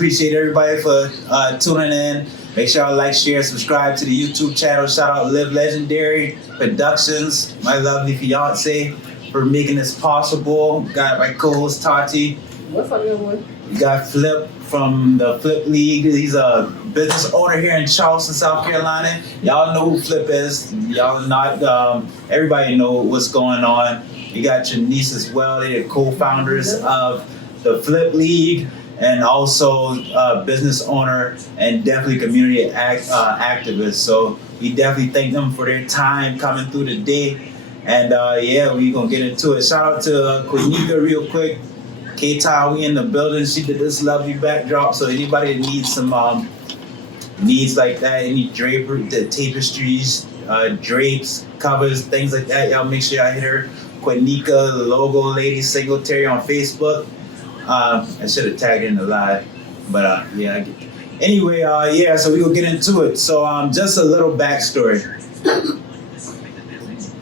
appreciate everybody for tuning in. Make sure y'all like, share, subscribe to the YouTube channel. Shout out Live Legendary Productions, my lovely fiance, for making this possible. Got my co-host TATI. What's up, everyone? You got Flip from the Flip League. He's a business owner here in Charleston, South Carolina. Y'all know who Flip is. Y'all not, everybody know what's going on. You got Trenice as well. They're the co-founders of the Flip League, and also business owner and definitely community activist. So we definitely thank them for their time coming through the day. And yeah, we gonna get into it. Shout out to Quinita real quick. K-Town, we in the building. She did this lovely backdrop. So anybody that needs some needs like that, any draper, the tapestries, drapes, covers, things like that, y'all make sure y'all hit her. Quinita, the logo lady, Singletary on Facebook. I should have tagged in the live, but yeah. I get it. Anyway, yeah. So we gonna get into it. So just a little backstory.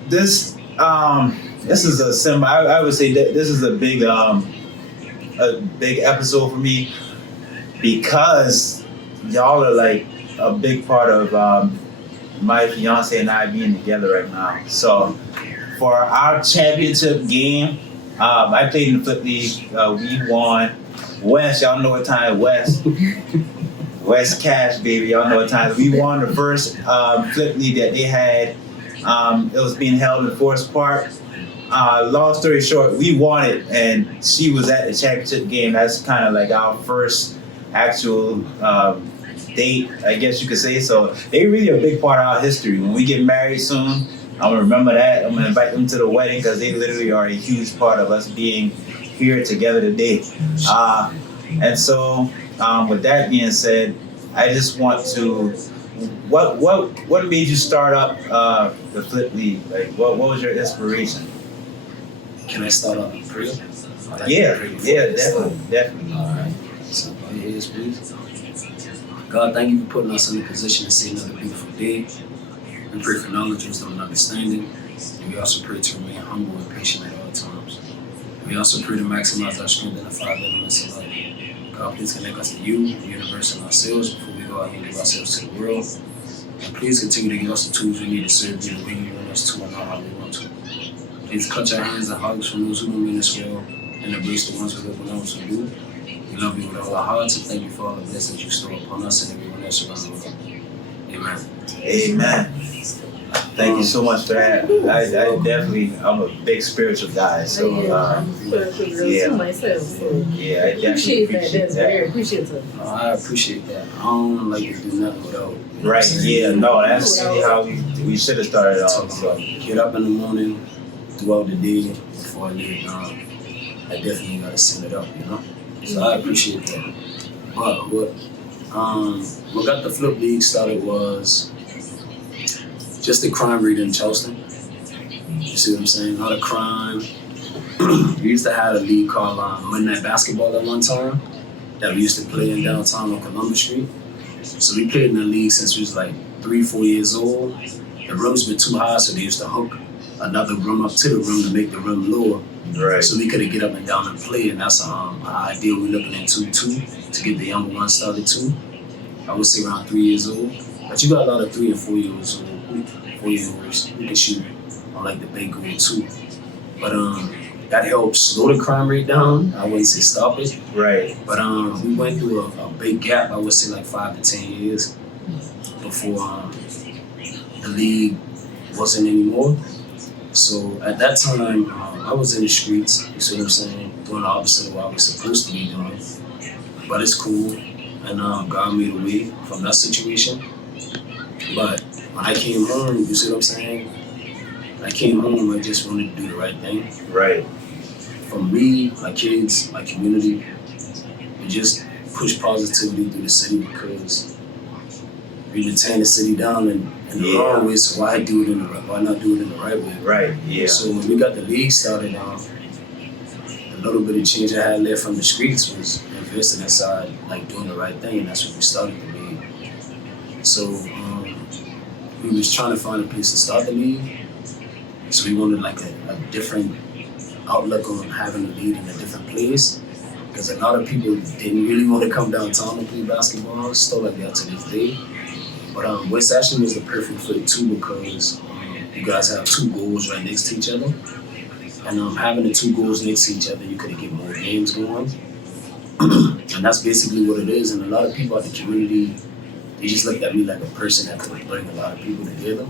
This is a symbol. I would say that this is a big episode for me because y'all are like a big part of my fiance and I being together right now. So for our championship game, I played in the Flip League. We won. West, y'all know what time West. West Cash, baby. Y'all know what time. We won the first Flip League that they had. It was being held in Forest Park. Long story short, we won it, and she was at the championship game. That's kind of like our first actual date, I guess you could say. So they really a big part of our history. When we get married soon, I'm gonna remember that. I'm gonna invite them to the wedding because they literally are a huge part of us being here together today. And so, with that being said, I just want to. What made you start up the Flip League? Like, what was your inspiration? Can I start off in prayer? Yeah, definitely. All right. So, bow your heads, please. God, thank you for putting us in a position to see another beautiful day. We pray for knowledge, wisdom, and understanding. And we also pray to remain humble and patient at all times. We also pray to maximize our strength in the 5 elements of life. God, please connect us to you, the universe, and ourselves before we go out and give ourselves to the world. And please continue to give us the tools we need to serve you the way you want us to and not how we want to. Please clutch our hands and hearts from those who don't mean us well and embrace the ones who live with us who do. We love you with all our hearts and thank you for all the blessings you store upon us and everyone else around the world. Amen. Amen. Thank you so much for that. I'm a big spiritual guy, so I'm spiritual girl too myself. So yeah, I definitely appreciate that. That's very appreciative. I appreciate that. I don't like to do nothing without. Right? Yeah. No, that's how we should have started off. So get up in the morning, throughout the day, before I lay down, I definitely gotta send it up, you know. So I appreciate that. But what got the Flip League started was just the crime rate in Charleston. You see what I'm saying? A lot of crime. We used to have a league called Midnight Basketball at one time that we used to play in downtown on Columbus Street. So we played in the league since we was like 3-4 years old. The rooms were too high, so they used to hook another room up to the room to make the room lower. right. So we could get up and down and play, and that's an idea we're looking into too, to get the younger ones started too. I would say around 3 years old. But you got a lot of 3 and 4 years old. 4-year-olds who can shoot on like the big goal too. But that helps slow the crime rate down. I wouldn't say stop it. Right. But we went through a big gap, I would say like 5 to 10 years before the league wasn't anymore. So at that time, I was in the streets, you see what I'm saying, doing the opposite of what I was supposed to be doing. But it's cool, and God made a way from that situation. But when I came home, you see what I'm saying? I came home, I just wanted to do the right thing. Right. For me, my kids, my community, and just push positivity through the city because we can tear the city down in the wrong way, so why not do it in the right way? Right, yeah. So when we got the league started, the little bit of change I had left from the streets was invested inside, like doing the right thing, and that's what we started the league. So we was trying to find a place to start the league. So we wanted like a different outlook on having a league in a different place. because a lot of people didn't really want to come downtown to play basketball, still like that to this day. But West actually was the perfect fit too because you guys have two goals right next to each other. And having the two goals next to each other, you could get more games going. And that's basically what it is. And a lot of people at the community, they just looked at me like a person that could bring a lot of people together.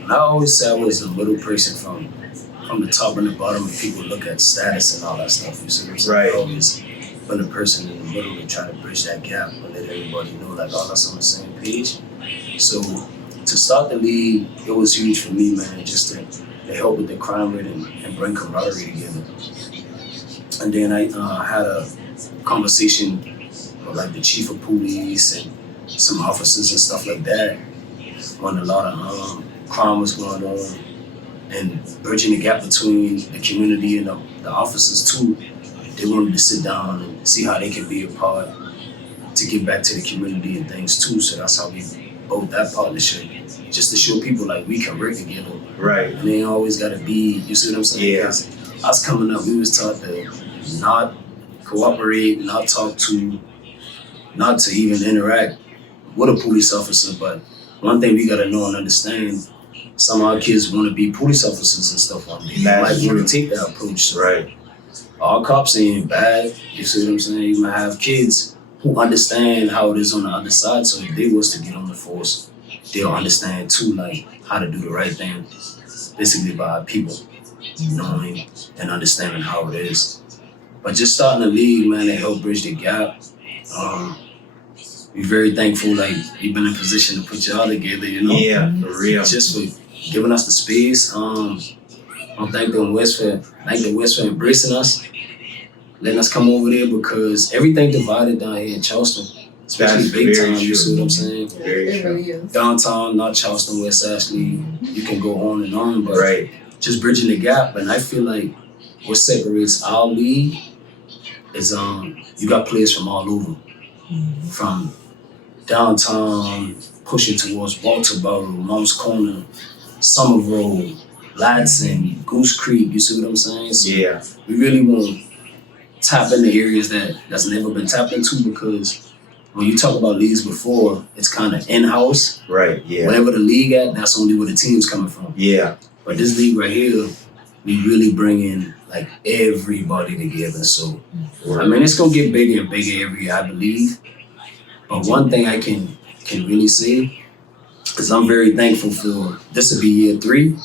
And I always say I was the middle person from the top and the bottom, and people look at status and all that stuff. You see what I'm saying? Right. I always been the person in the middle and try to bridge that gap and let everybody know like all us on the same page. So to start the league, it was huge for me, man, just to help with the crime rate and bring camaraderie together. And then I had a conversation with like the chief of police and some officers and stuff like that when a lot of crime was going on and bridging the gap between the community and the officers too. They wanted to sit down and see how they could be a part to give back to the community and things too. So that's how we built that partnership, just to show people like we can work together. Right. And they ain't always gotta be, you see what I'm saying? Yeah. Us coming up, we was taught to not cooperate, not talk to, not to even interact with a police officer. But one thing we gotta know and understand, some of our kids wanna be police officers and stuff one day. They That's might wanna true. take that approach. So Right. all cops ain't bad, you see what I'm saying? You might have kids who understand how it is on the other side, so if they was to get on the force, they'll understand too, like how to do the right thing, basically by people knowing and understanding how it is. But just starting the league, man, it helped bridge the gap. We're very thankful, like we've been in position to put y'all together, you know? Yeah, for real. Just for giving us the space. I'm thanking West for embracing us, letting us come over there because everything divided down here in Charleston, especially That's big very time, you true. see what I'm saying? Very It true. really is. Downtown, not Charleston, West Ashley, you can go on and on, but Right. just bridging the gap. And I feel like what separates our league is you got players from all over, from downtown, pushing towards Walterboro, Mom's Corner, Somerville, Ladson, Goose Creek, you see what I'm saying? So Yeah. we really want to tap into areas that's never been tapped into because when you talk about leagues before, it's kind of in-house. Right. Yeah. Wherever the league at, that's only where the team's coming from. Yeah. But this league right here, we really bring in like everybody together. So, I mean, it's gonna get bigger and bigger every year, I believe. But one thing I can really say is I'm very thankful for this to be year 3,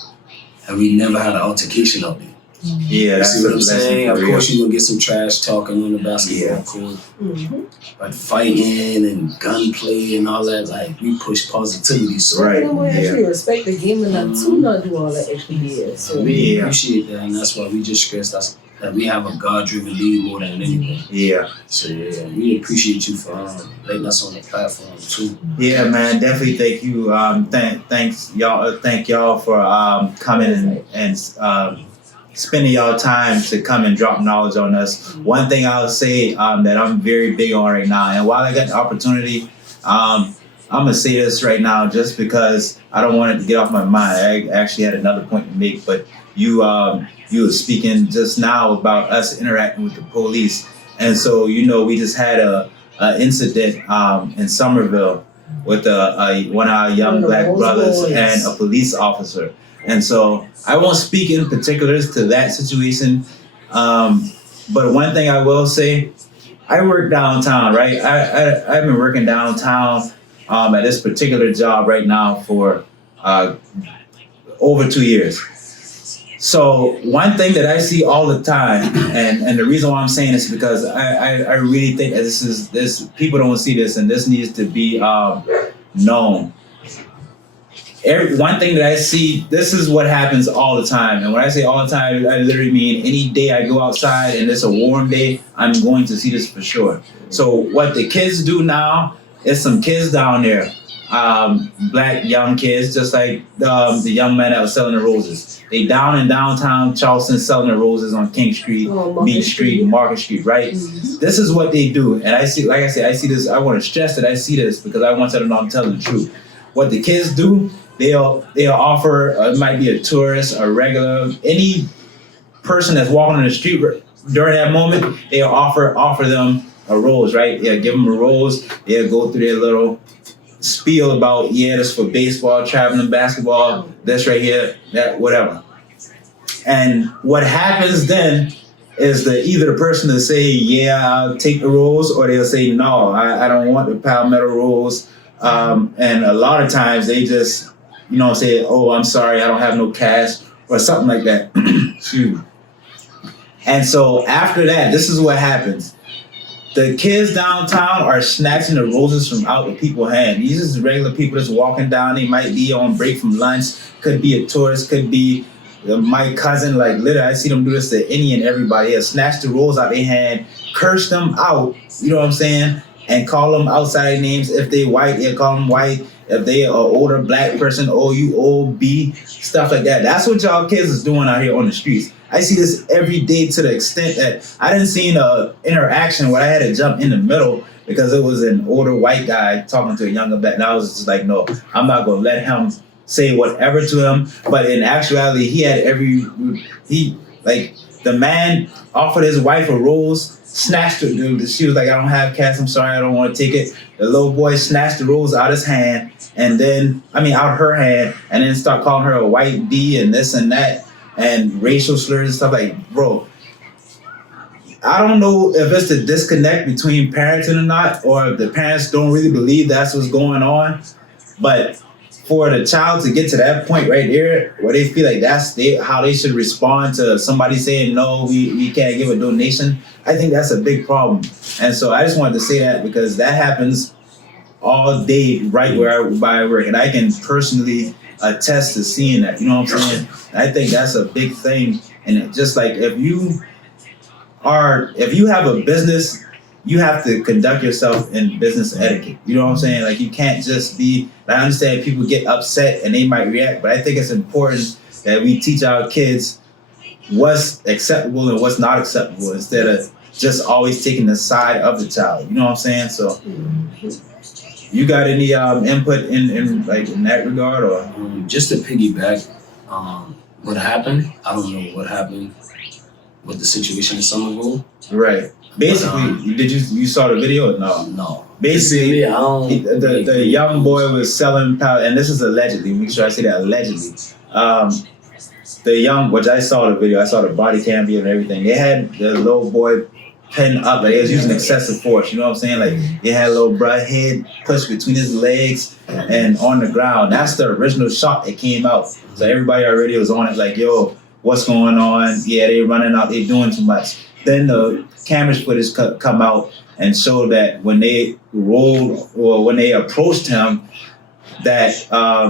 and we never had an altercation out there. Yeah. You That's see what I'm blessing saying? for Of real. course, you're gonna get some trash talking on the basketball Yeah. court, Mm-hmm. but fighting and gunplay and all that, like we push positivity. So Right. You know what? Yeah. Actually respect the game enough to not do all that extra here. So we Yeah. appreciate that, and that's why we just stress that we have a God-driven league more than anything. Yeah. So yeah, we appreciate you for letting us on the platform too. Yeah, man. Definitely thank you. Thanks y'all. Thank y'all for coming and spending y'all time to come and drop knowledge on us. One thing I'll say that I'm very big on right now, and while I got the opportunity, I'm gonna say this right now just because I don't want it to get off my mind. I actually had another point to make, but you were speaking just now about us interacting with the police, and so we just had a incident in Somerville with one of our young black brothers and a police officer. And so I won't speak in particulars to that situation, but one thing I will say, I work downtown, right? I've been working downtown at this particular job right now for over 2 years. So one thing that I see all the time, and the reason why I'm saying this is because I really think that this people don't see this, and this needs to be known. One thing that I see, this is what happens all the time. And when I say all the time, I literally mean any day I go outside and it's a warm day, I'm going to see this for sure. So what the kids do now is some kids down there, black young kids, just like the young man that was selling the roses. They down in downtown Charleston selling the roses on King Street, Beach Street, Market Street, right? Mm-hmm. This is what they do. And I see, like I said, I see this, I want to stress that I see this because I want you to know I'm telling the truth. What the kids do, they'll offer, it might be a tourist, a regular, any person that's walking on the street during that moment, they'll offer them a rose, right? Yeah, give them a rose. They'll go through their little spiel about, yeah, this for baseball, traveling, basketball, this right here, that, whatever. And what happens then is either the person to say, yeah, I'll take the rose, or they'll say, no, I don't want the palmetto rose. And a lot of times they just, say, oh, I'm sorry, I don't have no cash, or something like that. Excuse me. And so after that, this is what happens. The kids downtown are snatching the roses from out the people's hand. These is regular people that's walking down. They might be on break from lunch. Could be a tourist. Could be my cousin. Like, literally, I see them do this to any and everybody. They'll snatch the rose out their hand, curse them out, you know what I'm saying? And call them outside names. If they white, they'll call them white. If they are older black person, oh, you old B, stuff like that. That's what y'all kids is doing out here on the streets. I see this every day to the extent that I didn't see an interaction where I had to jump in the middle because it was an older white guy talking to a younger black. And I was just like, no, I'm not going to let him say whatever to him. But in actuality, the man offered his wife a rose, snatched it. She was like, I don't have cash. I'm sorry. I don't want to take it. The little boy snatched the rose out his hand out her hand, and then start calling her a white bee and this and that and racial slurs and stuff. Like, bro, I don't know if it's the disconnect between parenting or not, or if the parents don't really believe that's what's going on. But for the child to get to that point right there where they feel like that's how they should respond to somebody saying, no, we can't give a donation, I think that's a big problem. And so I just wanted to say that because that happens all day right where I work. And I can personally attest to seeing that, you know what I'm saying? And I think that's a big thing. And just like if you have a business, you have to conduct yourself in business etiquette. You know what I'm saying? Like, you can't just be, I understand people get upset and they might react, but I think it's important that we teach our kids what's acceptable and what's not acceptable instead of just always taking the side of the child. You know what I'm saying? So you got any input in that regard, or just to piggyback, what happened? I don't know what happened with the situation in Somerville. Right. Basically, did you saw the video or no? No. Basically, the young boy was selling and this is allegedly. Make sure I say that allegedly. Which I saw the video, I saw the body cam and everything. They had the little boy pinned up, like he was using excessive force. You know what I'm saying? Like, he had a little bruh head pushed between his legs and on the ground. That's the original shot that came out. So everybody already was on it, like, yo, what's going on? Yeah, they running out, they doing too much. Then the camera footage come out and show that when they rolled or when they approached him, that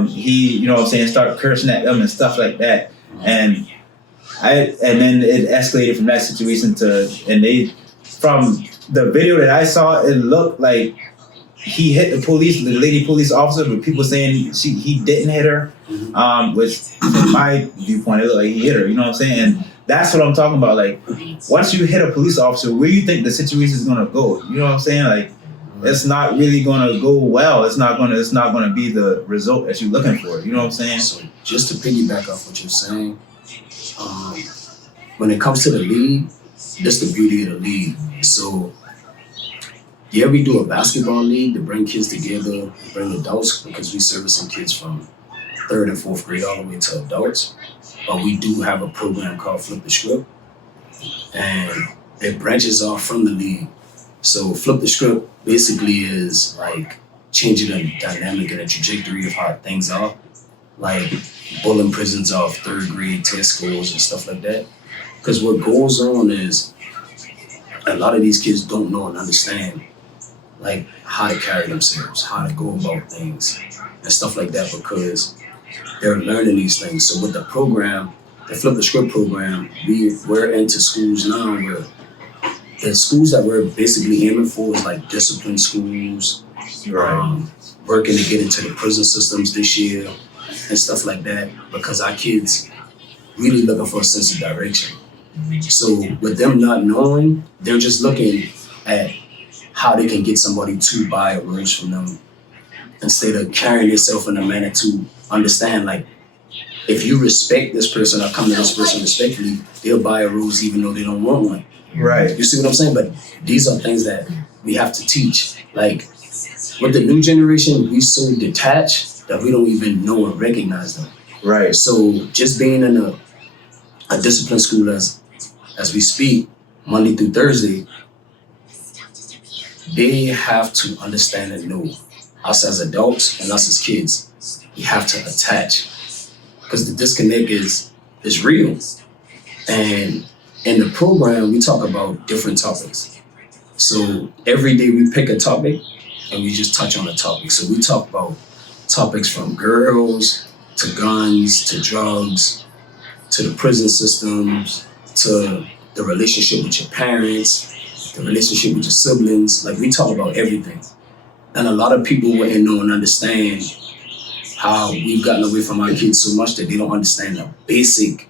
he, you know what I'm saying, started cursing at them and stuff like that. And then it escalated from that situation from the video that I saw, it looked like he hit the lady police officer, but people saying he didn't hit her, which from my viewpoint, it looked like he hit her, you know what I'm saying? And that's what I'm talking about. Like, once you hit a police officer, where do you think the situation is gonna go? You know what I'm saying? Like, it's not really gonna go well. It's not gonna be the result that you're looking for. You know what I'm saying? So just to piggyback off what you're saying, when it comes to the league, that's the beauty of the league. So yeah, we do a basketball league to bring kids together, bring adults, because we servicing kids from 3rd and 4th grade all the way to adults. But we do have a program called Flip the Script, and it branches off from the league. So Flip the Script basically is like changing the dynamic and the trajectory of how things are, like pulling prisons off 3rd grade test scores and stuff like that. Because what goes on is a lot of these kids don't know and understand like how to carry themselves, how to go about things and stuff like that, because they're learning these things. So with the program, the Flip the Script program, we're into schools now where the schools that we're basically aiming for is like discipline schools, working to get into the prison systems this year and stuff like that, because our kids really looking for a sense of direction. So with them not knowing, they're just looking at how they can get somebody to buy a rose from them instead of carrying yourself in a manner to understand, like, if you respect this person or come to this person respectfully, they'll buy a rose even though they don't want one. Right. You see what I'm saying? But these are things that we have to teach. Like with the new generation, we so detached that we don't even know and recognize them. Right. So just being in a disciplined school as we speak, Monday through Thursday, they have to understand and know us as adults and us as kids. We have to attach because the disconnect is real. And in the program, we talk about different topics. So every day we pick a topic and we just touch on a topic. So we talk about topics from girls to guns to drugs to the prison systems to the relationship with your parents, the relationship with your siblings. Like we talk about everything. And a lot of people wouldn't know and understand how we've gotten away from our kids so much that they don't understand the basic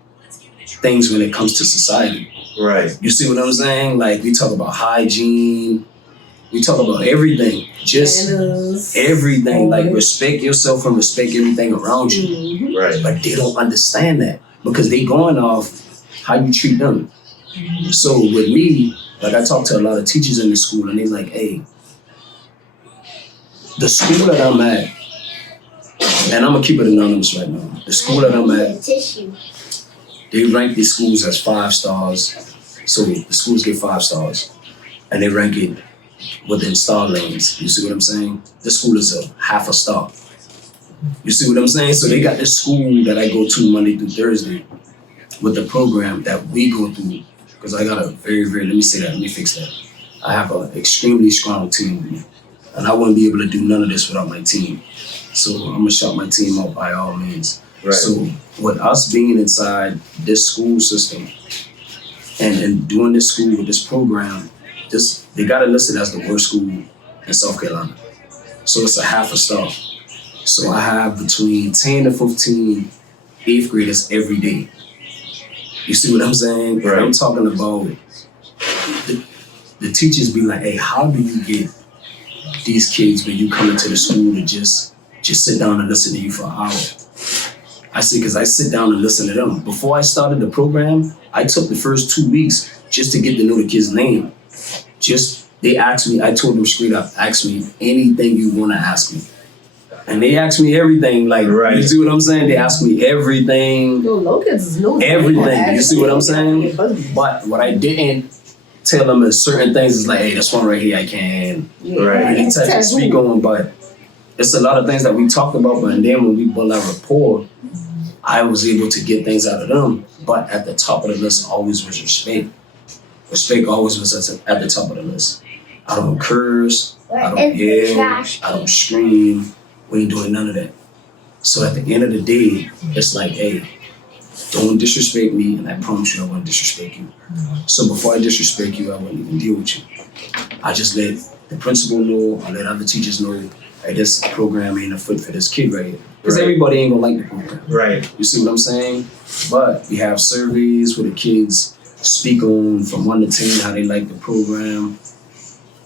things when it comes to society. Right. You see what I'm saying? Like we talk about hygiene, we talk about everything, just everything. Like respect yourself and respect everything around you. Right. But they don't understand that because they going off how you treat them. So with me, like I talk to a lot of teachers in the school and they're like, hey, the school that I'm at, and I'm gonna keep it anonymous right now. The school that I'm at, they rank these schools as 5 stars. So the schools get 5 stars and they rank it within star lanes. You see what I'm saying? This school is a half a star. You see what I'm saying? So they got this school that I go to Monday through Thursday with the program that we go through. Because I got a let me say that, let me fix that. I have an extremely strong team. And I wouldn't be able to do none of this without my team. So I'm gonna shout my team out by all means. Right. So with us being inside this school system and doing this school with this program, they got it listed as the worst school in South Carolina. So it's a half a star. So I have between 10 to 15 8th graders every day. You see what I'm saying? Right. I'm talking about the teachers be like, hey, how do you get these kids when you come into the school to just sit down and listen to you for an hour? I say, because I sit down and listen to them. Before I started the program, I took the first 2 weeks just to get to know the kid's name. They asked me, I told them straight up, ask me anything you want to ask me. And they asked me everything, like, right. You see what I'm saying? They asked me everything. Everything, you see what I'm saying? But what I didn't tell them is certain things is like, hey, this one right here I can't really touch and speak on, but it's a lot of things that we talked about, but then when we build our rapport, I was able to get things out of them. But at the top of the list always was respect. Respect always was at the top of the list. I don't curse, I don't yell, I don't scream. We ain't doing none of that. So at the end of the day, it's like, hey, don't disrespect me, and I promise you I won't disrespect you. So before I disrespect you, I won't even deal with you. I just let the principal know, I let other teachers know, hey, this program ain't a fit for this kid right here. Because everybody ain't gonna like the program. Right. You see what I'm saying? But we have surveys where the kids speak on from 1 to 10 how they like the program.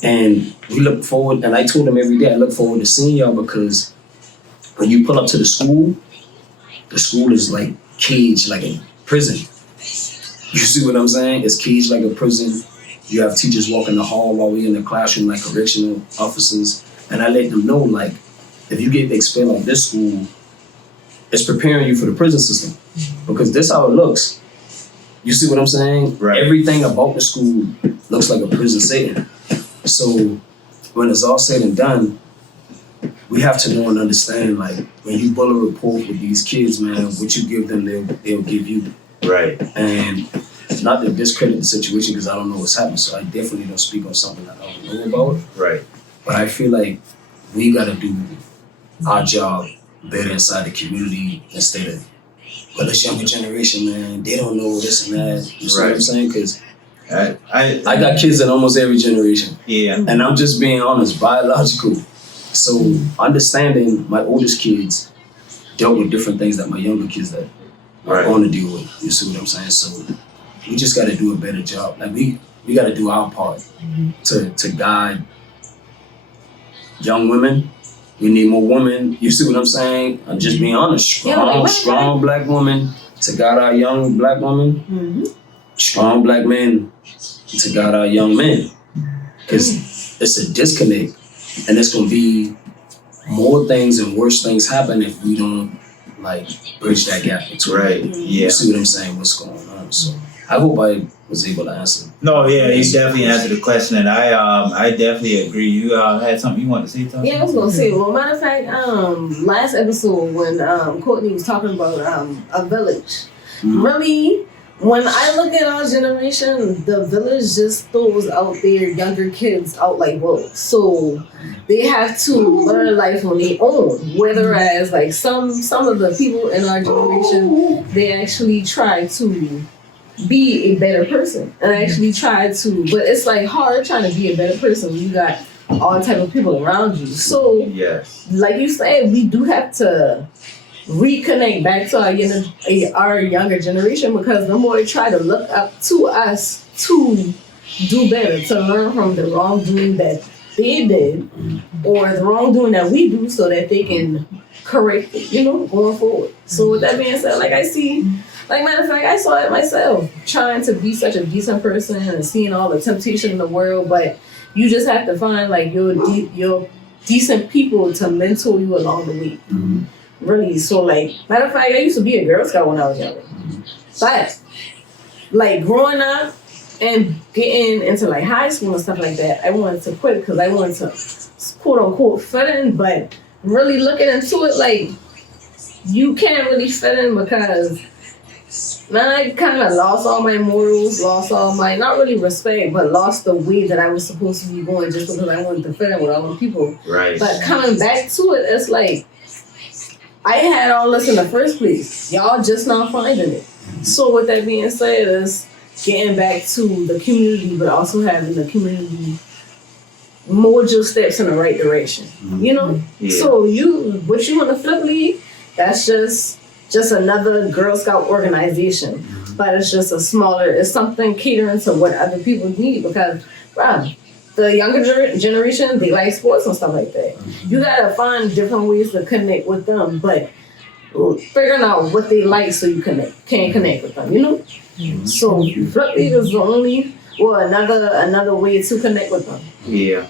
And we look forward, and I told them every day, I look forward to seeing y'all because when you pull up to the school is like caged like a prison. You see what I'm saying? It's caged like a prison. You have teachers walking the hall while we in the classroom like correctional officers. And I let them know, like, if you get expelled like this school, it's preparing you for the prison system. Because this how it looks. You see what I'm saying? Right. Everything about the school looks like a prison setting. So when it's all said and done, we have to know and understand, like, when you build a rapport with these kids, man, what you give them, they'll give you. Right. And not to discredit the situation because I don't know what's happening, so I definitely don't speak on something that I don't know about. Right. But I feel like we got to do our job better inside the community instead of, well, this younger generation, man, they don't know this and that. You see what I'm saying? Because I got kids in almost every generation. Yeah. And I'm just being honest, biological. So understanding my oldest kids dealt with different things that my younger kids that are going to deal with. You see what I'm saying? So we just got to do a better job. Like we got to do our part to guide young women. We need more women. You see what I'm saying? I'm just being honest. Strong black women to guide our young black women. Strong black men to guide our young men. Because it's a disconnect, and it's going to be more things and worse things happen if we don't like bridge that gap between. Right. Yeah. You see what I'm saying? What's going on? So I hope I was able to answer. No, yeah, you definitely answered the question, and I definitely agree. You had something you wanted to say, Tom? Yeah, I was gonna say. Well, matter of fact, last episode when Courtney was talking about a village, really, when I look at our generation, the village just throws out their younger kids out like wolves. So they have to learn life on their own. Whereas, like some of the people in our generation, they actually try to be a better person and actually try to, but it's like hard trying to be a better person when you got all type of people around you. So yes, like you said, we do have to reconnect back to our younger generation, because the more they try to look up to us to do better, to learn from the wrongdoing that they did or the wrongdoing that we do, so that they can correct it, going forward. So with that being said, matter of fact, I saw it myself, trying to be such a decent person and seeing all the temptation in the world, but you just have to find like your decent people to mentor you along the way. Really. So like, matter of fact, I used to be a Girl Scout when I was younger. But like growing up and getting into like high school and stuff like that, I wanted to quit because I wanted to quote unquote fit in, but really looking into it, like you can't really fit in because I kind of lost all my morals, lost all my, not really respect, but lost the way that I was supposed to be going just because I wanted to fit in with all the people. right. But coming back to it, it's like, I had all this in the first place. Y'all just not finding it. So with that being said, is getting back to the community, but also having the community mojo steps in the right direction. Yeah. So what you want to flip league, that's just another Girl Scout organization. But it's just it's something catering to what other people need, because the younger generation, they like sports and stuff like that. You gotta find different ways to connect with them, but figuring out what they like so you can connect with them, So Flip League is the only, another way to connect with them. Yeah.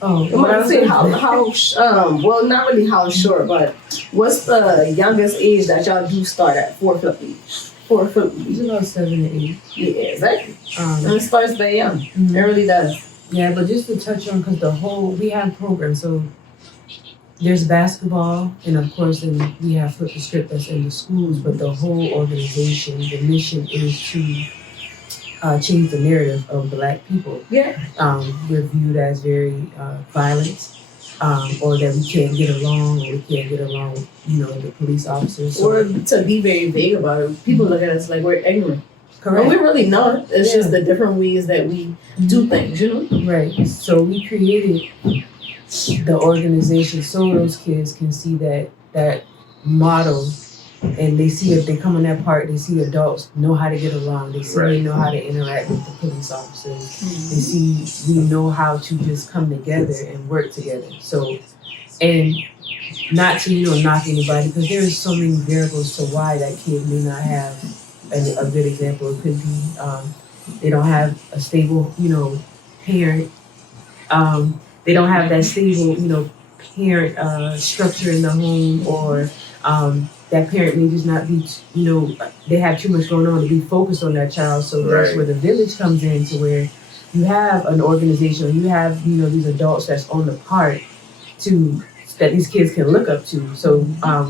What I say, how not really how short, but what's the youngest age that y'all do start at for Flip League? It's about 7 to 8. Yeah, exactly. And it starts very young. It really does. Yeah, but just to touch on, because we have programs, so there's basketball, and of course, then we have Flip the Script that's in the schools, but the whole organization, the mission is to change the narrative of Black people. Yeah. We're viewed as very violent, or that we can't get along, or we can't get along with, the police officers. So. Or to be very vague about it, people look at us like we're ignorant. Correct. And we're really not. It's just the different ways that we do things, Right. So we created the organization so those kids can see that model, and they see, if they come in that park, they see adults know how to get along. They see they know how to interact with the police officers. They see we know how to just come together and work together. So, and not to knock anybody, because there is so many variables to why that kid may not have a good example. It could be they don't have a stable parent. They don't have that stable parent structure in the home, or that parent may just not be, they have too much going on to be focused on that child. So that's where the village comes in, to where you have an organization, or you have, these adults that's on the park that these kids can look up to. So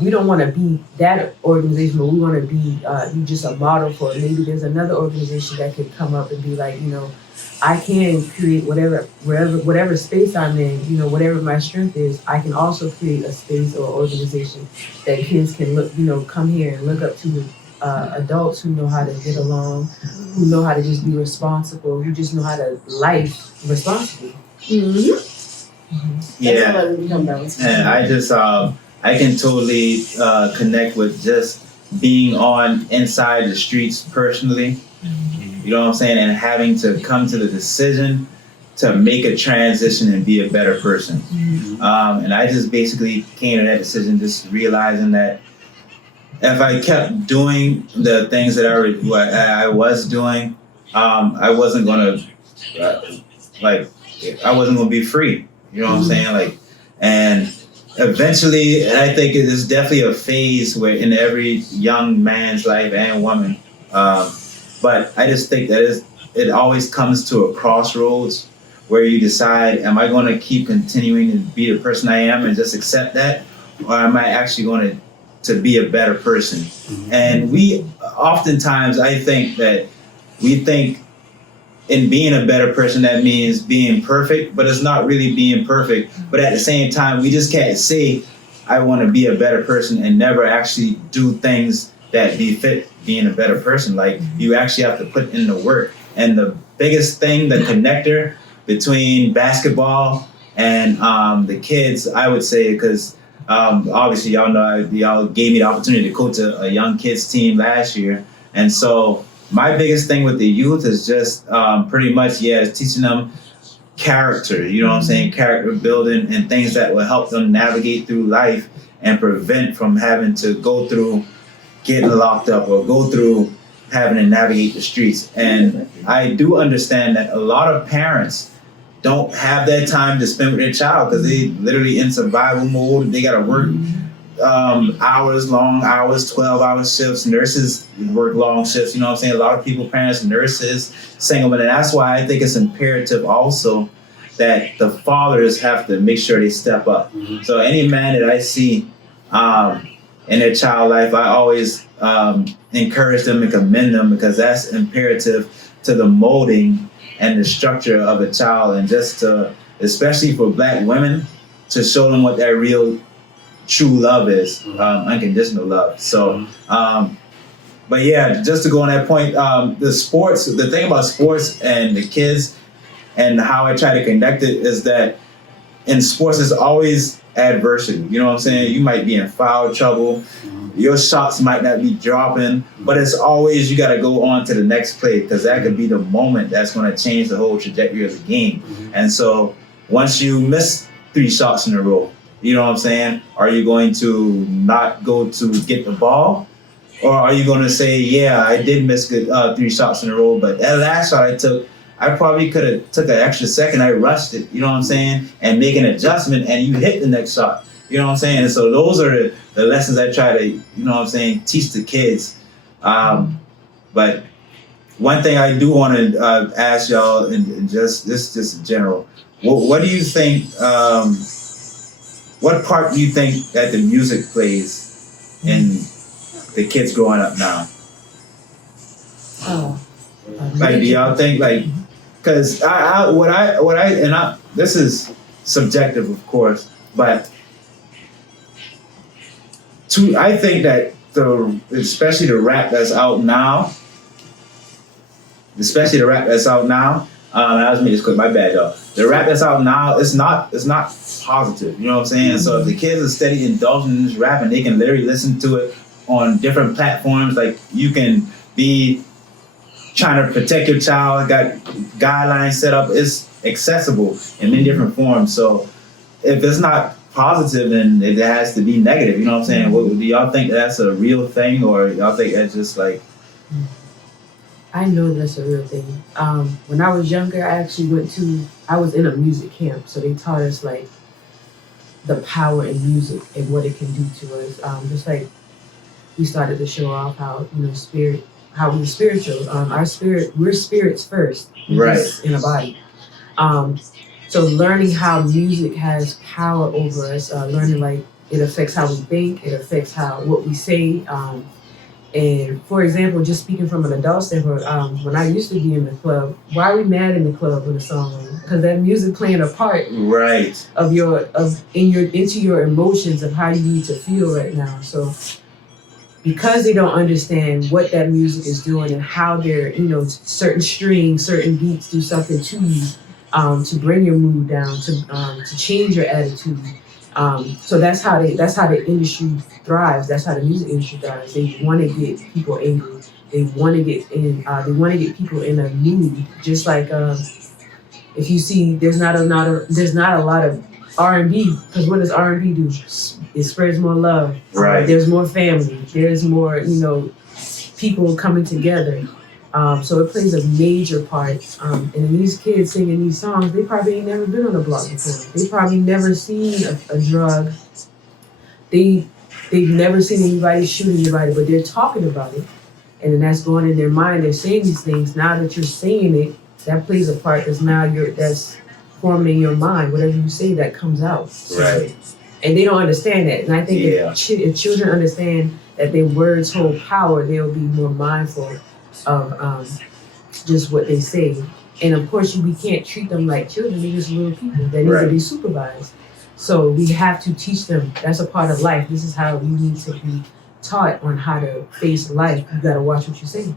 we don't want to be that organization, but we want to be just a model for it. Maybe there's another organization that could come up and be like, I can create whatever space I'm in, whatever my strength is, I can also create a space or organization that kids can look, come here and look up to adults who know how to get along, who know how to just be responsible, who just know how to life responsibly. Yeah, and I just I can totally connect with just being on inside the streets personally. You know what I'm saying? And having to come to the decision to make a transition and be a better person. And I just basically came to that decision, just realizing that if I kept doing the things that I was doing, I wasn't gonna like I wasn't gonna be free. You know what I'm saying? Like, and eventually, I think it is definitely a phase where in every young man's life and woman. But I just think that it always comes to a crossroads where you decide, am I going to keep continuing to be the person I am and just accept that, or am I actually going to be a better person? And we oftentimes, I think that we think in being a better person, that means being perfect, but it's not really being perfect. But at the same time, we just can't say, I want to be a better person and never actually do things that befit being a better person. Like, you actually have to put in the work. And the biggest thing, the connector between basketball and the kids, I would say, because obviously y'all know y'all gave me the opportunity to coach a young kids team last year. And so my biggest thing with the youth is just pretty much, is teaching them character, you know what I'm saying? Character building and things that will help them navigate through life and prevent from having to go through getting locked up or go through having to navigate the streets. And I do understand that a lot of parents don't have that time to spend with their child because they literally in survival mode. They got to work long hours, 12-hour shifts. Nurses work long shifts, you know what I'm saying? A lot of people, parents, nurses, single men. And that's why I think it's imperative also that the fathers have to make sure they step up. So any man that I see in their child life, I always encourage them and commend them, because that's imperative to the molding and the structure of a child, and just to, especially for Black women, to show them what that real true love is, unconditional love. So, but yeah, just to go on that point, the thing about sports and the kids and how I try to connect it is that in sports, there's always adversity. You know what I'm saying? You might be in foul trouble. Your shots might not be dropping, but it's always, you got to go on to the next play, because that could be the moment that's going to change the whole trajectory of the game. And so once you miss 3 shots in a row, you know what I'm saying? Are you going to not go to get the ball? Or are you going to say, yeah, I did miss 3 shots in a row, but that last shot I took, I probably could have took an extra second. I rushed it, you know what I'm saying? And make an adjustment, and you hit the next shot. You know what I'm saying? And so those are the lessons I try to, you know what I'm saying, teach the kids. But one thing I do want to ask y'all, and just in general, what do you think, what part do you think that the music plays in the kids growing up now? Like, do y'all think, like, because this is subjective, of course, but I think that especially the rap that's out now, I was making this quick, my bad, y'all. The rap that's out now, it's not positive, you know what I'm saying? So if the kids are steady indulging in this rap, and they can literally listen to it on different platforms, like you can be trying to protect your child, got guidelines set up, it's accessible in many different forms. So if it's not positive, then it has to be negative, you know what I'm saying? Do y'all think that's a real thing, or y'all think that's just like... I know that's a real thing. When I was younger, I was in a music camp, so they taught us like the power in music and what it can do to us. Just like we started to show off how, how we're spiritual. We're spirits first, right, in a body. So learning how music has power over us, learning like it affects how we think, it affects what we say. And for example, just speaking from an adult standpoint, when I used to be in the club, why are we mad in the club when a song on? Because that music playing a part, right, into your emotions of how you need to feel right now. So because they don't understand what that music is doing and how they're, certain strings, certain beats do something to you, to bring your mood down, to change your attitude. So that's how the industry thrives. That's how the music industry thrives. They want to get people angry. They want to get people in a mood. Just like if you see, there's not a lot of R&B, because what does R&B do? It spreads more love. Right. There's more family. There's more, people coming together. So it plays a major part. And these kids singing these songs, they probably ain't never been on a block before. They probably never seen a drug. They've never seen anybody shoot anybody, but they're talking about it. And then that's going in their mind. They're saying these things. Now that you're saying it, that plays a part because now that's forming in your mind. Whatever you say, that comes out. Right. And they don't understand that. And I think if children understand that their words hold power, they'll be more mindful of just what they say. And of course, we can't treat them like children. They're just little people that need to be supervised. So we have to teach them. That's a part of life. This is how you need to be taught on how to face life. You got to watch what you say.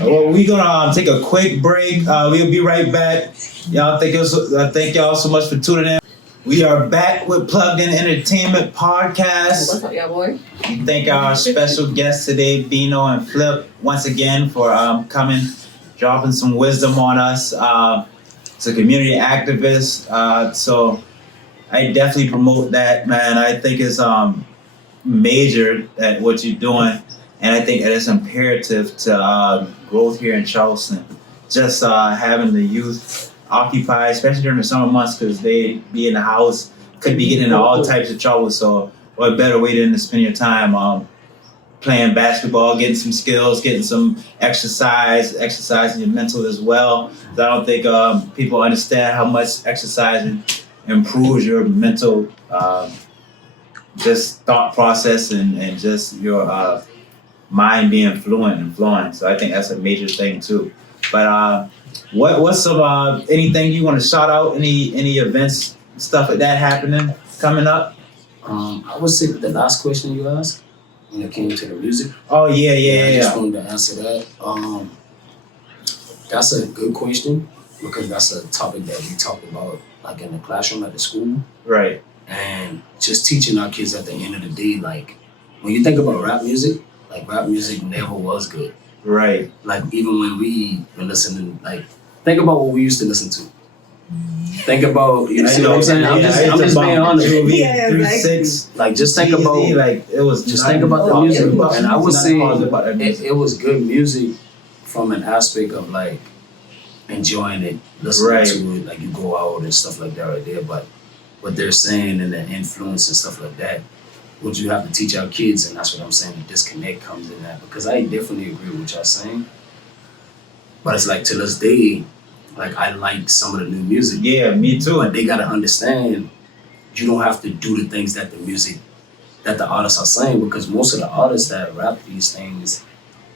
Well, we're gonna take a quick break. We'll be right back. Y'all, thank y'all so much for tuning in. We are back with Plugged In Entertainment Podcast. What's up, y'all boy? We thank our special guests today, Bino and Flip, once again for coming, dropping some wisdom on us. It's a community activist, so I definitely promote that, man. I think it's major at what you're doing, and I think that it's imperative to growth here in Charleston. Just having the youth occupied, especially during the summer months, because they be in the house, could be getting into all types of trouble. So what better way than to spend your time playing basketball, getting some skills, getting some exercising your mental as well. I don't think people understand how much exercising improves your mental just thought process and just your mind being fluent and flowing. So I think that's a major thing too. But what's some anything you want to shout out? Any events, stuff like that happening coming up? I would say the last question you asked when it came to the music. Oh yeah. I just wanted to answer that. That's a good question because that's a topic that we talk about like in the classroom at the school. Right. And just teaching our kids at the end of the day, like when you think about rap music, like rap music never was good. Right. Like even when we were listening, like think about what we used to listen to. Think about, you see what I'm saying? I'm just being honest. Yeah, 3-6. Like just think Easy, about, like it was just think about the music. And I would say it it was good music from an aspect of like enjoying it, listening to it, like you go out and stuff like that right there. But what they're saying and the influence and stuff like that, what you have to teach our kids, and that's what I'm saying, the disconnect comes in that. Because I definitely agree with what y'all saying. But it's like to this day, like I like some of the new music. Yeah, me too. But they gotta understand you don't have to do the things that the artists are saying, because most of the artists that rap these things,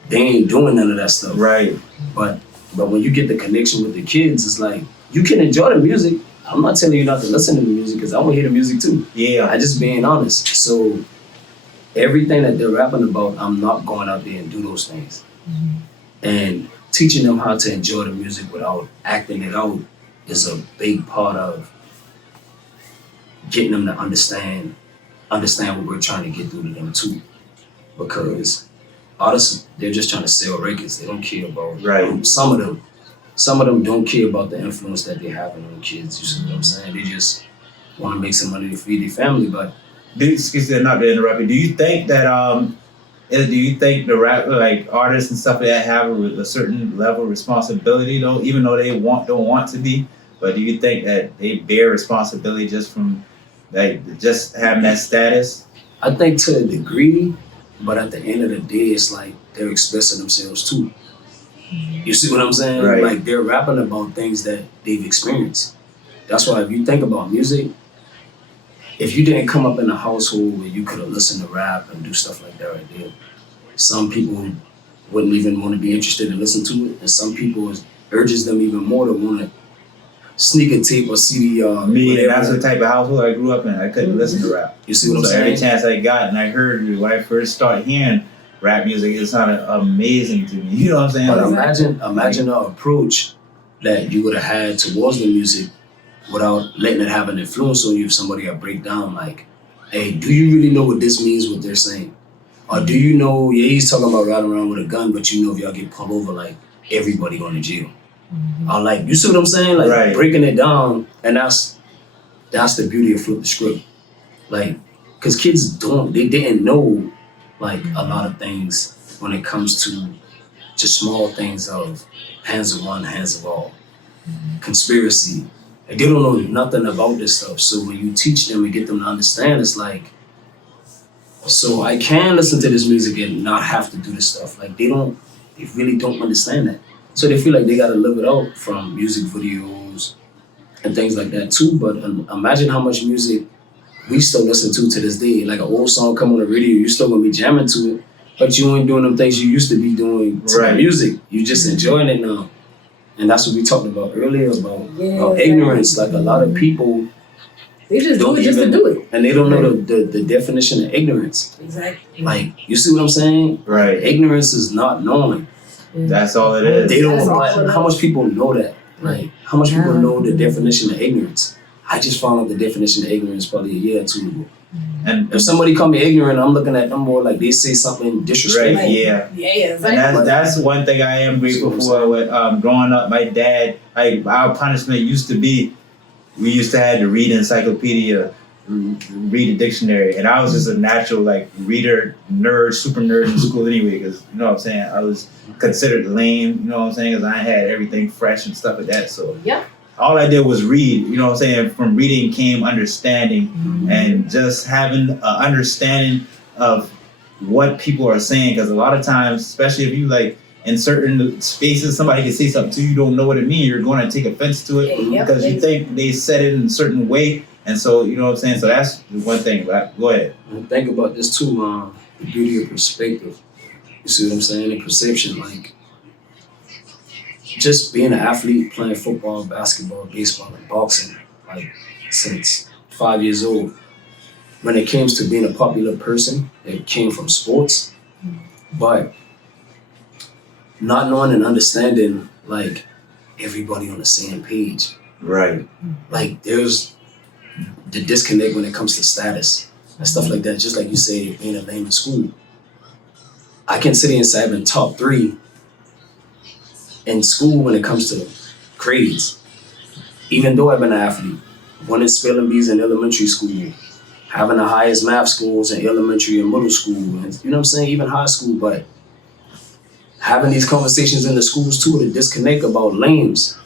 they ain't doing none of that stuff. Right. But when you get the connection with the kids, it's like you can enjoy the music. I'm not telling you not to listen to the music because I want to hear the music too. Yeah. I just being honest. So everything that they're rapping about, I'm not going out there and do those things. Mm-hmm. And teaching them how to enjoy the music without acting it out is a big part of getting them to understand what we're trying to get through to them too. Because artists, they're just trying to sell records. They don't care about some of them don't care about the influence that they're having on kids. You see what I'm saying? They just want to make some money to feed their family. But excuse me, not to interrupt you. Do you think that the rap like artists and stuff like that have a certain level of responsibility though, even though they don't want to be? But do you think that they bear responsibility just from like just having that status? I think to a degree, but at the end of the day, it's like they're expressing themselves too. You see what I'm saying? Right. Like they're rapping about things that they've experienced. That's why if you think about music, if you didn't come up in a household where you could have listened to rap and do stuff like that right there, some people wouldn't even want to be interested in listening to it, and some people it urges them even more to want to sneak a tape or CD. Me, that's the type of household I grew up in. I couldn't listen to rap. You see what I'm so saying? Every chance I got, and I heard when I first started hearing rap music, it sounded amazing to me. You know what I'm saying? But imagine an approach that you would have had towards the music without letting it have an influence on you. If somebody had break down like, hey, do you really know what this means, what they're saying? Or do you know, yeah, he's talking about riding around with a gun, but you know if y'all get pulled over, like everybody going to jail. Mm-hmm. Or like, you see what I'm saying? Like breaking it down, and that's the beauty of Flip the Script. Like, cause kids they didn't know like a lot of things when it comes to just small things of hands of one, hands of all, conspiracy. Like, they don't know nothing about this stuff. So when you teach them and get them to understand, it's like, so I can listen to this music and not have to do this stuff. Like, they really don't understand that. So they feel like they gotta live it out from music videos and things like that too. But imagine how much music we still listen to this day. Like an old song come on the radio, you still gonna be jamming to it, but you ain't doing them things you used to be doing to the music. You just enjoying it now. And that's what we talked about earlier about ignorance. Like a lot of people, they just do it just to do it. And they don't know the definition of ignorance. Exactly. Like, you see what I'm saying? Right. Ignorance is not knowing. That's all it is. They don't, like, how much people know that? Like, how much people know the definition of ignorance? I just found out the definition of ignorance probably a year or two ago. And if somebody call me ignorant, I'm looking at them more like they say something disrespectful. Right, yeah. Exactly. And that's one thing I am grateful for. With growing up, my dad, our punishment used to be, we used to have to read encyclopedia, read a dictionary, and I was just a natural reader, nerd, super nerd in school anyway. Because you know what I'm saying, I was considered lame. You know what I'm saying, because I had everything fresh and stuff like that. So yeah. All I did was read, you know what I'm saying? From reading came understanding, and just having an understanding of what people are saying. Because a lot of times, especially if you in certain spaces, somebody can say something to you, you don't know what it means, you're going to take offense to it because you think they said it in a certain way. And so, you know what I'm saying? So that's one thing. Go ahead. And think about this too, the beauty of perspective. You see what I'm saying? And perception, just being an athlete, playing football, basketball, baseball, and boxing, since 5 years old. When it came to being a popular person, it came from sports, but not knowing and understanding everybody on the same page. Right. There's the disconnect when it comes to status and stuff like that. Just like you say, being a lame in school. I can sit here and say I've been top 3 in school when it comes to grades, even though I've been an athlete, winning spelling bees in elementary school, having the highest math scores in elementary and middle school, and you know what I'm saying, even high school, but having these conversations in the schools too, to disconnect about lames.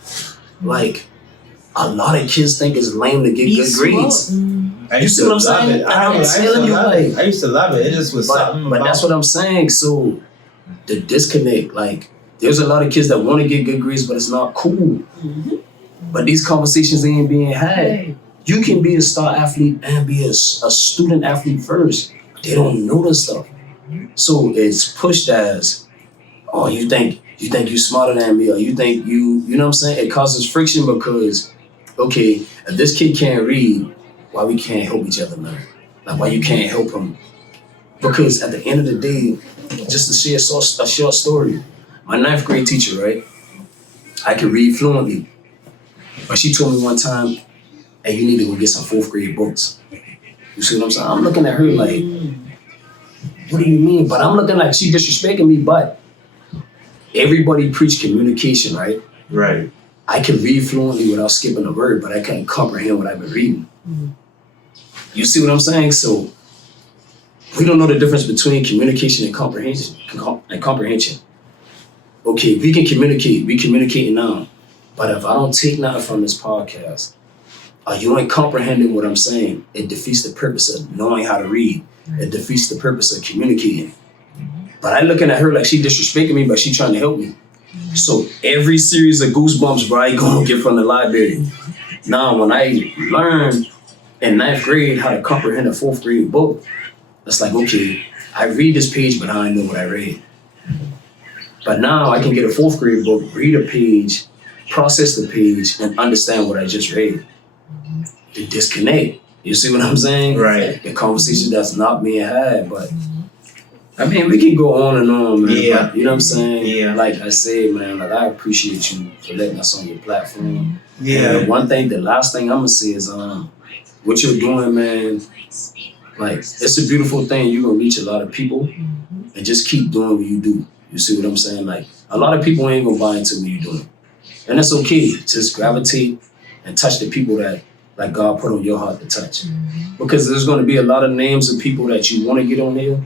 A lot of kids think it's lame to get good grades. I used to love it. I used to love it. It just was something. But that's what I'm saying. So the disconnect, there's a lot of kids that want to get good grades, but it's not cool. But these conversations ain't being had. You can be a star athlete and be a student athlete first. They don't know this stuff. So it's pushed as, oh, you think you smarter than me, or you think you know what I'm saying? It causes friction because, okay, if this kid can't read, why we can't help each other learn? Why you can't help him? Because at the end of the day, just to share a short story, my 9th grade teacher, right? I could read fluently, but she told me one time, hey, you need to go get some 4th grade books. You see what I'm saying? I'm looking at her like, what do you mean? But I'm looking like she disrespecting me, but everybody preach communication, right? Right. I can read fluently without skipping a word, but I can't comprehend what I've been reading. You see what I'm saying? So we don't know the difference between communication and comprehension. Okay, we can communicate. We communicating now. But if I don't take nothing from this podcast, or you ain't comprehending what I'm saying, it defeats the purpose of knowing how to read. It defeats the purpose of communicating. But I looking at her like she disrespecting me, but she trying to help me. So every series of goosebumps, bro, I gonna get from the library. Now, when I learned in 9th grade how to comprehend a 4th grade book, it's like, okay, I read this page, but I don't know what I read. But now I can get a 4th grade book, read a page, process the page, and understand what I just read. The disconnect. You see what I'm saying? Right. The conversation that's not being had, but I mean, we can go on and on, man. Yeah. But, you know what I'm saying? Yeah. Like I said, man, I appreciate you for letting us on your platform. Yeah. And the last thing I'm gonna say is, what you're doing, man, it's a beautiful thing. You're gonna reach a lot of people, and just keep doing what you do. You see what I'm saying? A lot of people ain't gonna buy into what you're doing. And it's okay. Just gravitate and touch the people that God put on your heart to touch. Because there's gonna be a lot of names of people that you wanna get on there,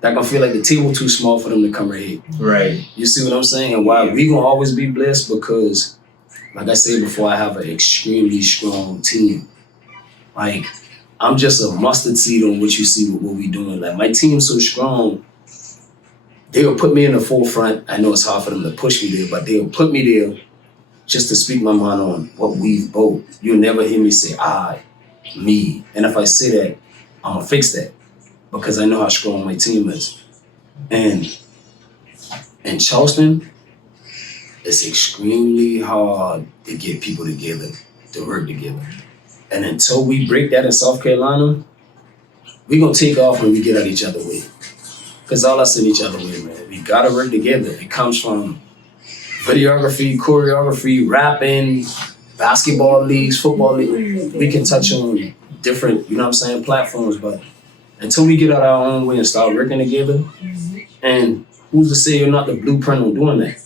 that can feel like the table too small for them to come right here. Right. You see what I'm saying? And why we gonna always be blessed because, like I said before, I have an extremely strong team. Like, I'm just a mustard seed on what you see with what we doing. Like, my team's so strong, they'll put me in the forefront. I know it's hard for them to push me there, but they'll put me there just to speak my mind on what we've built. You'll never hear me say I, me. And if I say that, I'm gonna fix that because I know how strong my team is. And in Charleston, it's extremely hard to get people together, to work together. And until we break that in South Carolina, we gonna take off when we get out each other's way. Cause all us in each other's way, man. We gotta work together. It comes from videography, choreography, rapping, basketball leagues, football leagues. We can touch on different, you know what I'm saying, platforms, but until we get out our own way and start working together, and who's to say you're not the blueprint on doing that?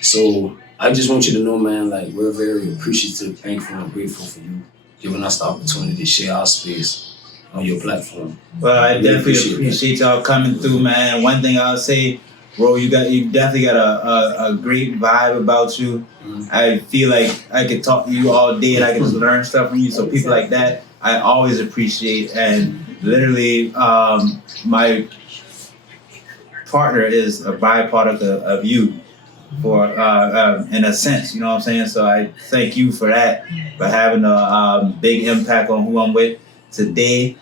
So I just want you to know, man, like, we're very appreciative, thankful, and grateful for you giving us the opportunity to share our space on your platform. Well, I definitely appreciate y'all coming through, man. One thing I'll say, bro, you definitely got a great vibe about you. I feel like I could talk to you all day and I can just learn stuff from you. So people like that, I always appreciate. And literally, my partner is a byproduct of you, for in a sense, you know what I'm saying? So I thank you for that, for having a big impact on who I'm with today.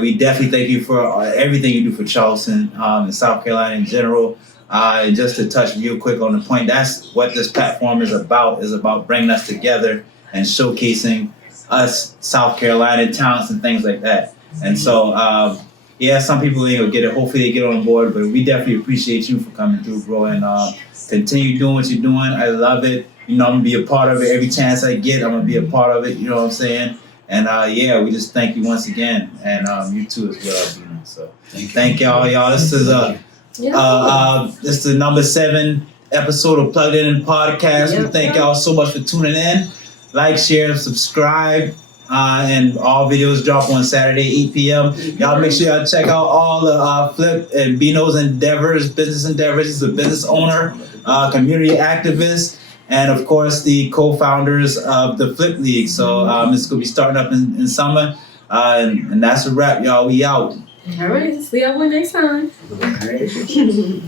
We definitely thank you for everything you do for Charleston and South Carolina in general. And just to touch real quick on the point, that's what this platform is about bringing us together and showcasing us South Carolina talents and things like that. And so, yeah, some people ain't gonna get it. Hopefully they get on board, but we definitely appreciate you for coming through, bro, and continue doing what you're doing. I love it. You know, I'm gonna be a part of it every chance I get. I'm gonna be a part of it, you know what I'm saying? And yeah, we just thank you once again, and you too as well, you know. So thank y'all. This is this is the number 7 episode of Plugged In Podcast. We thank y'all so much for tuning in. Like, share, subscribe, and all videos drop on Saturday 8 p.m. Y'all make sure y'all check out all the Flip and Bino's endeavors, business endeavors. He's a business owner, community activist, and of course the co-founders of the Flip League. So it's gonna be starting up in summer, and that's a wrap, y'all. We out. All right, see y'all next time. All right.